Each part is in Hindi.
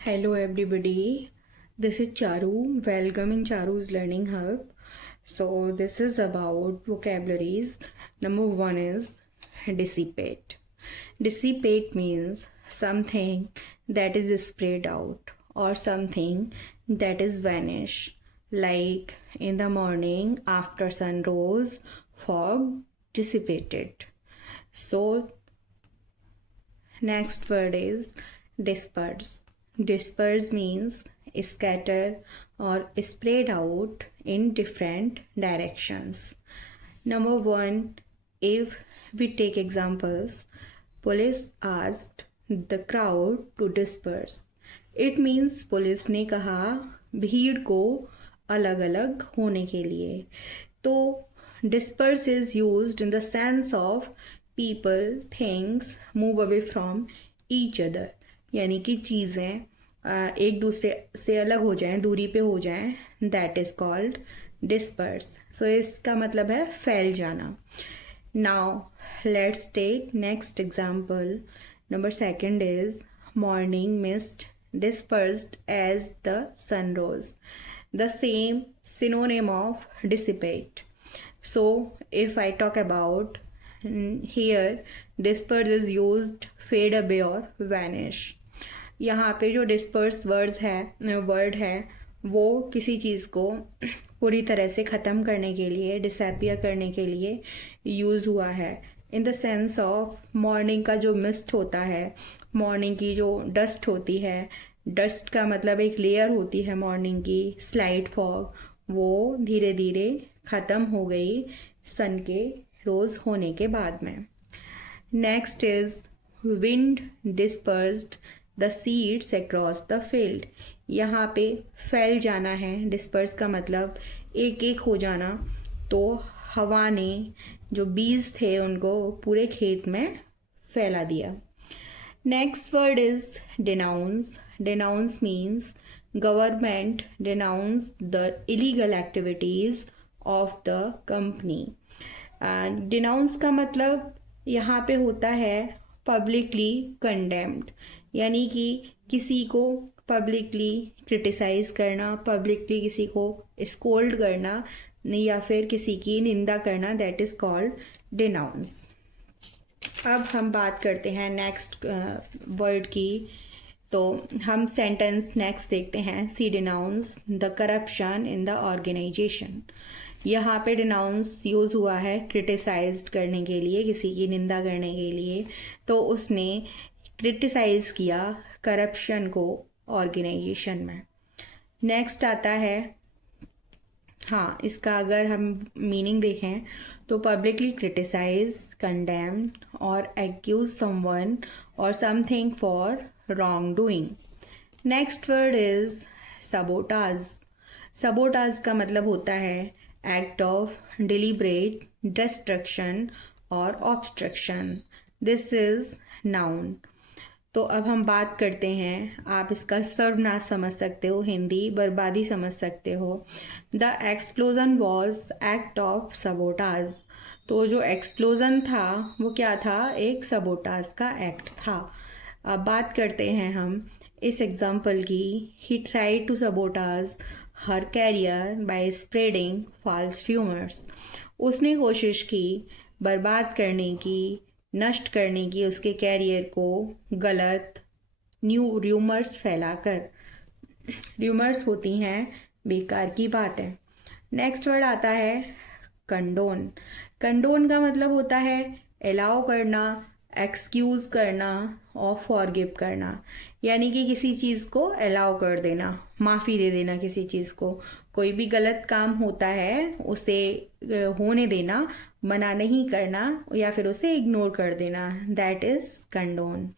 Hello everybody, this is Charu. Welcome in Charu's Learning Hub. So this is about vocabularies. Number one is dissipate. Dissipate means something that is spread out or something that is vanish. Like in the morning after sun rose, fog dissipated. So next word is disperse. Disperse means scatter or spread out in different directions. Number one, if we take examples, police asked the crowd to disperse. It means police ने कहा भीड़ को अलग अलग होने के लिए. तो disperse is used in the sense of people, things move away from each other. यानी कि चीज़ें एक दूसरे से अलग हो जाएं, दूरी पे हो जाएं, that is called disperse. So इसका मतलब है फैल जाना. Now let's take next example. Number second is morning mist dispersed as the sun rose. The same synonym of dissipate. So if I talk about here, disperse is used fade away or vanish. यहाँ पे जो डिस्पर्स वर्ड है वो किसी चीज़ को पूरी तरह से ख़त्म करने के लिए, डिसअपियर करने के लिए यूज़ हुआ है. In the sense of morning का जो मिस्ट होता है, मॉर्निंग की जो डस्ट होती है, डस्ट का मतलब एक लेयर होती है मॉर्निंग की, स्लाइट फॉग, वो धीरे धीरे ख़त्म हो गई सन के रोज़ होने के बाद में. Next is wind dispersed the seeds across the field. यहाँ पे फैल जाना है. डिस्पर्स का मतलब एक एक हो जाना. तो हवा ने जो बीज थे उनको पूरे खेत में फैला दिया. Next word is denounce. Denounce means government denounce the illegal activities of the company. Denounce का मतलब यहाँ पे होता है पब्लिकली कंडेम्ड, यानी कि किसी को पब्लिकली क्रिटिसाइज करना, पब्लिकली किसी को स्कोल्ड करना या फिर किसी की निंदा करना, दैट इज़ कॉल्ड डिनाउंस. अब हम बात करते हैं नेक्स्ट वर्ड की. तो हम सेंटेंस नेक्स्ट देखते हैं. C denounce the corruption in the organisation. यहाँ पे डिनाउंस यूज़ हुआ है क्रिटिसाइज करने के लिए, किसी की निंदा करने के लिए. तो उसने क्रिटिसाइज किया करप्शन को ऑर्गेनाइजेशन में. नेक्स्ट आता है, हाँ, इसका अगर हम मीनिंग देखें तो पब्लिकली क्रिटिसाइज, कंडेम और एक्यूज समवन और something for wrong doing. Next word is sabotage. Sabotage का मतलब होता है एक्ट ऑफ डिलीबरेट डिस्ट्रक्शन और ऑब्स्ट्रक्शन. This is noun. तो अब हम बात करते हैं, आप इसका सर्वनाश समझ सकते हो, हिंदी बर्बादी समझ सकते हो. The explosion was act of sabotage. तो जो एक्सप्लोजन था वो क्या था? एक सबोटाज का एक्ट था. अब बात करते हैं हम इस एग्जाम्पल की. He try to sabotage her career by spreading false rumours. उसने कोशिश की बर्बाद करने की, नष्ट करने की उसके कैरियर को गलत न्यू र्यूमर्स फैलाकर. र्यूमर्स होती हैं बेकार की बातें. नेक्स्ट वर्ड आता है कंडोन. कंडोन का मतलब होता है अलाउ करना, एक्सक्यूज करना और फॉरगिव करना. यानी कि किसी चीज़ को अलाउ कर देना, माफ़ी दे देना किसी चीज़ को. कोई भी गलत काम होता है उसे होने देना, मना नहीं करना या फिर उसे इग्नोर कर देना, दैट इज़ कंडोन.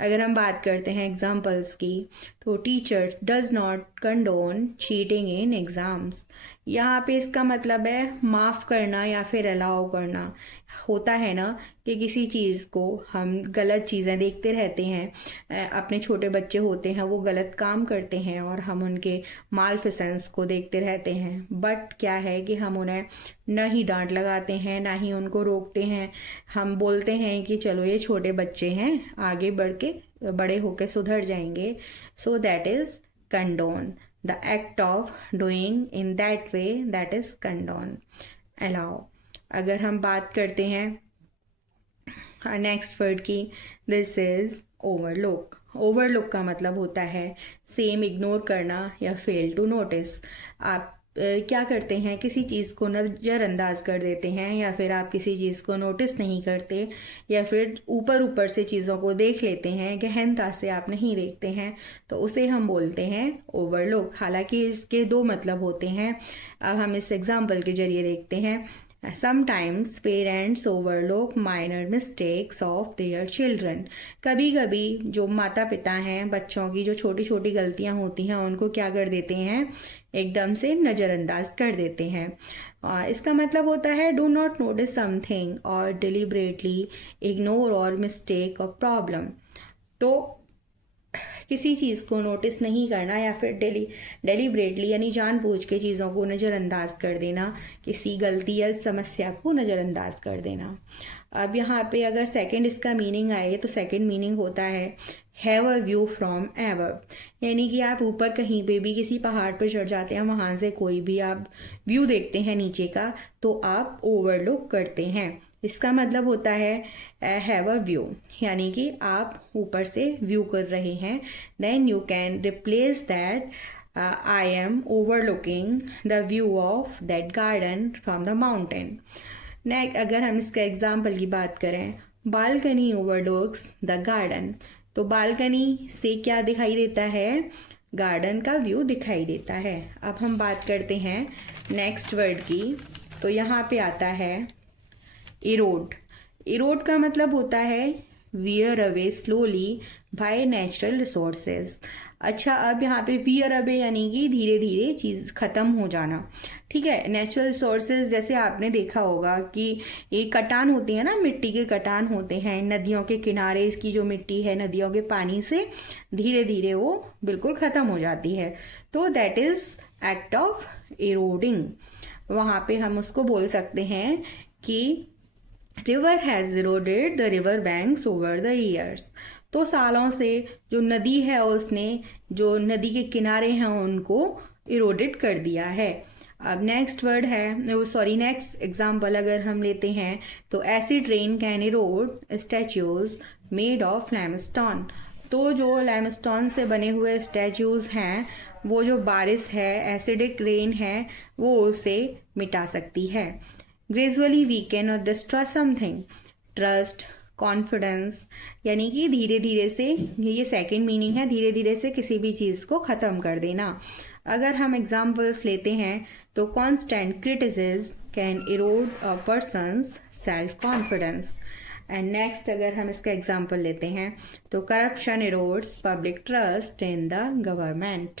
अगर हम बात करते हैं एग्जाम्पल्स की, तो teacher does not condone cheating in exams. यहाँ पे इसका मतलब है माफ़ करना या फिर अलाउ करना। होता है ना कि किसी चीज़ को हम गलत चीज़ें देखते रहते हैं, अपने छोटे बच्चे होते हैं वो गलत काम करते हैं और हम उनके मालफिसेंस को देखते रहते हैं, बट क्या है कि हम उन्हें न ही डांट लगाते हैं ना ही उनको रोकते हैं। हम बोलते हैं कि चलो ये छोटे बच्चे हैं, आगे बढ़ के बड़े होके सुधर जाएंगे। So that is condone. The act of doing in that way, that is condone, allow। अगर हम बात करते हैं नेक्स्ट वर्ड की, दिस इज ओवरलुक। ओवरलुक का मतलब होता है सेम इग्नोर करना या फेल टू नोटिस। आप क्या करते हैं, किसी चीज़ को नज़रअंदाज कर देते हैं या फिर आप किसी चीज़ को नोटिस नहीं करते या फिर ऊपर ऊपर से चीज़ों को देख लेते हैं, गहनता से आप नहीं देखते हैं, तो उसे हम बोलते हैं ओवरलुक। हालांकि इसके दो मतलब होते हैं। अब हम इस एग्जाम्पल के जरिए देखते हैं। Sometimes parents overlook minor mistakes of their children। कभी कभी जो माता पिता हैं बच्चों की जो छोटी छोटी गलतियां होती हैं उनको क्या कर देते हैं, एकदम से नज़रअंदाज कर देते हैं। इसका मतलब होता है डू नॉट नोटिस समथिंग और डिलिबरेटली इग्नोर और मिस्टेक और प्रॉब्लम। तो किसी चीज़ को नोटिस नहीं करना या फिर डेलिब्रेटली यानी जानबूझ के चीज़ों को नज़रअंदाज कर देना, किसी गलती या समस्या को नज़रअंदाज कर देना। अब यहाँ पे अगर सेकंड इसका मीनिंग आए तो सेकंड मीनिंग होता है have a view from ever. यानी कि आप ऊपर कहीं पे भी किसी पहाड़ पर चढ़ जाते हैं, वहाँ से कोई भी आप व्यू देखते हैं नीचे का, तो आप ओवरलुक करते हैं। इसका मतलब होता है हैव अ व्यू, यानी कि आप ऊपर से व्यू कर रहे हैं। Then you can replace that I am overlooking the view of that garden from the mountain. Next अगर हम इसका एग्जाम्पल की बात करें, बालकनी ओवरलुक्स द गार्डन। तो बालकनी से क्या दिखाई देता है, गार्डन का व्यू दिखाई देता है। अब हम बात करते हैं नेक्स्ट वर्ड की, तो यहाँ पे आता है इरोड। इरोड का मतलब होता है wear away slowly by natural resources. अच्छा, अब यहाँ पे वियर अवे यानी कि धीरे धीरे चीज़ ख़त्म हो जाना। ठीक है, नेचुरल रिसोर्सेज जैसे आपने देखा होगा कि एक कटान होती है ना, मिट्टी के कटान होते हैं नदियों के किनारे, इसकी जो मिट्टी है नदियों के पानी से धीरे धीरे वो बिल्कुल ख़त्म हो जाती है। तो that is act of eroding. वहाँ पे हम उसको बोल सकते हैं कि river has eroded the river banks over the years. तो सालों से जो नदी है उसने जो नदी के किनारे हैं उनको इरोडेड कर दिया है। अब नेक्स्ट वर्ड है, सॉरी नेक्स्ट एग्जाम्पल अगर हम लेते हैं तो acid rain can erode statues made of limestone. तो जो लैमस्टोन से बने हुए स्टैच्यूज हैं, वो जो बारिश है, एसिडिक रेन है, वो उसे मिटा सकती है। ग्रेजुअली वीकेन और डिस्ट्रॉय समथिंग, ट्रस्ट, कॉन्फिडेंस, यानी कि धीरे धीरे से, ये सेकंड मीनिंग है, धीरे धीरे से किसी भी चीज़ को ख़त्म कर देना। अगर हम एग्जाम्पल्स लेते हैं तो constant criticism can Erode a persons self confidence. And next अगर हम इसका एग्जाम्पल लेते हैं तो corruption erodes public trust in the government.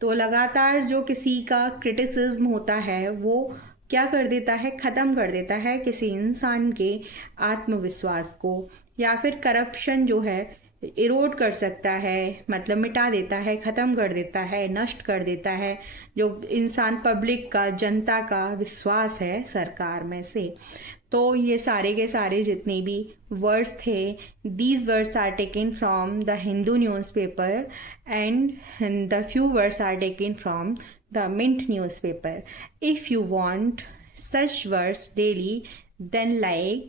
तो लगातार जो किसी का क्रिटिसिज्म होता है वो क्या कर देता है, ख़त्म कर देता है किसी इंसान के आत्मविश्वास को, या फिर करप्शन जो है इरोड कर सकता है, मतलब मिटा देता है, ख़त्म कर देता है, नष्ट कर देता है जो इंसान पब्लिक का, जनता का विश्वास है सरकार में से। तो ये सारे के सारे जितने भी वर्ड्स थे, these words are taken from the Hindu newspaper and the few words are taken from the Mint newspaper. If you want such words daily, then like